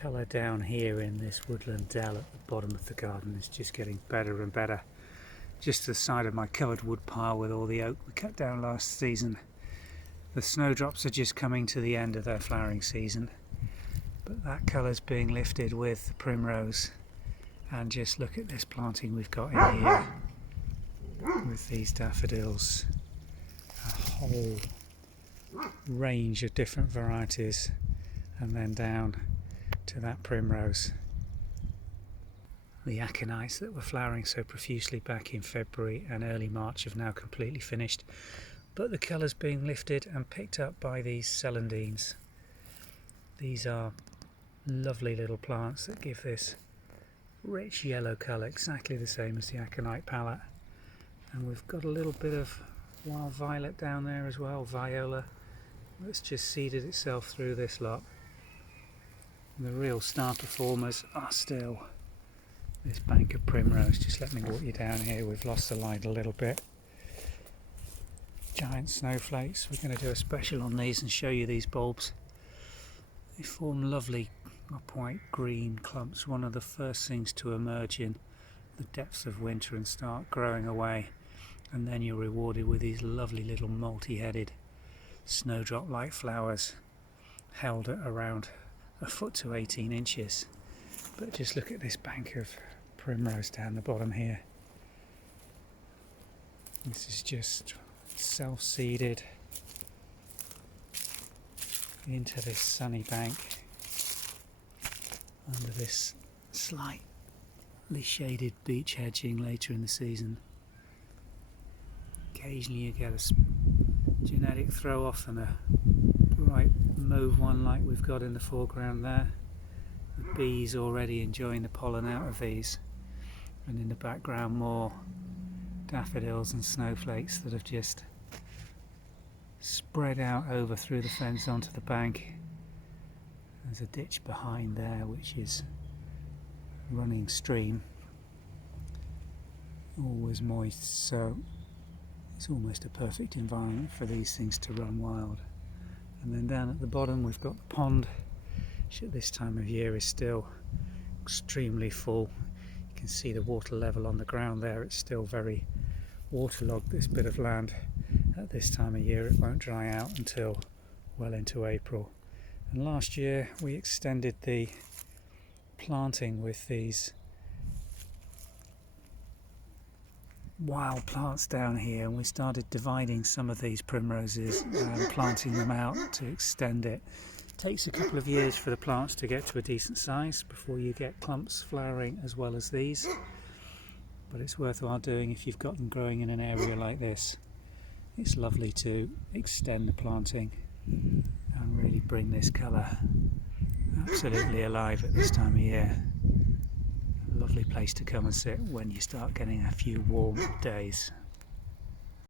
colour down here in this Woodland Dell at the bottom of the garden is just getting better and better. Just to the side of my covered wood pile with all the oak we cut down last season. The snowdrops are just coming to the end of their flowering season, but that colour's being lifted with the primrose. And just look at this planting we've got in here with these daffodils. A whole range of different varieties, and then down to that primrose. The aconites that were flowering so profusely back in February and early March have now completely finished, but the colour's being lifted and picked up by these celandines. These are lovely little plants that give this rich yellow colour, exactly the same as the aconite palette. And we've got a little bit of wild violet down there as well, viola, that's just seeded itself through this lot. And the real star performers are still this bank of primrose. Just let me walk you down here, we've lost the light a little bit. Giant snowflakes, we're going to do a special on these and show you these bulbs. They form lovely upright green clumps, one of the first things to emerge in the depths of winter and start growing away, and then you're rewarded with these lovely little multi-headed snowdrop-like flowers held at around a foot to 18 inches. But just look at this bank of primrose down the bottom here. This is just self-seeded into this sunny bank under this slightly shaded beech hedging later in the season. Occasionally you get a genetic throw off and a bright mauve one like we've got in the foreground there. The bees already enjoying the pollen out of these, and in the background more daffodils and snowflakes that have just spread out over through the fence onto the bank. There's a ditch behind there which is a running stream, always moist, so it's almost a perfect environment for these things to run wild. And then down at the bottom we've got the pond, which at this time of year is still extremely full. You can see the water level on the ground there, it's still very waterlogged, this bit of land. At this time of year it won't dry out until well into April. And last year we extended the planting with these wild plants down here, and we started dividing some of these primroses and planting them out to extend it. It takes a couple of years for the plants to get to a decent size before you get clumps flowering as well as these, but it's worthwhile doing if you've got them growing in an area like this. It's lovely to extend the planting and really bring this colour absolutely alive at this time of year. A lovely place to come and sit when you start getting a few warm days.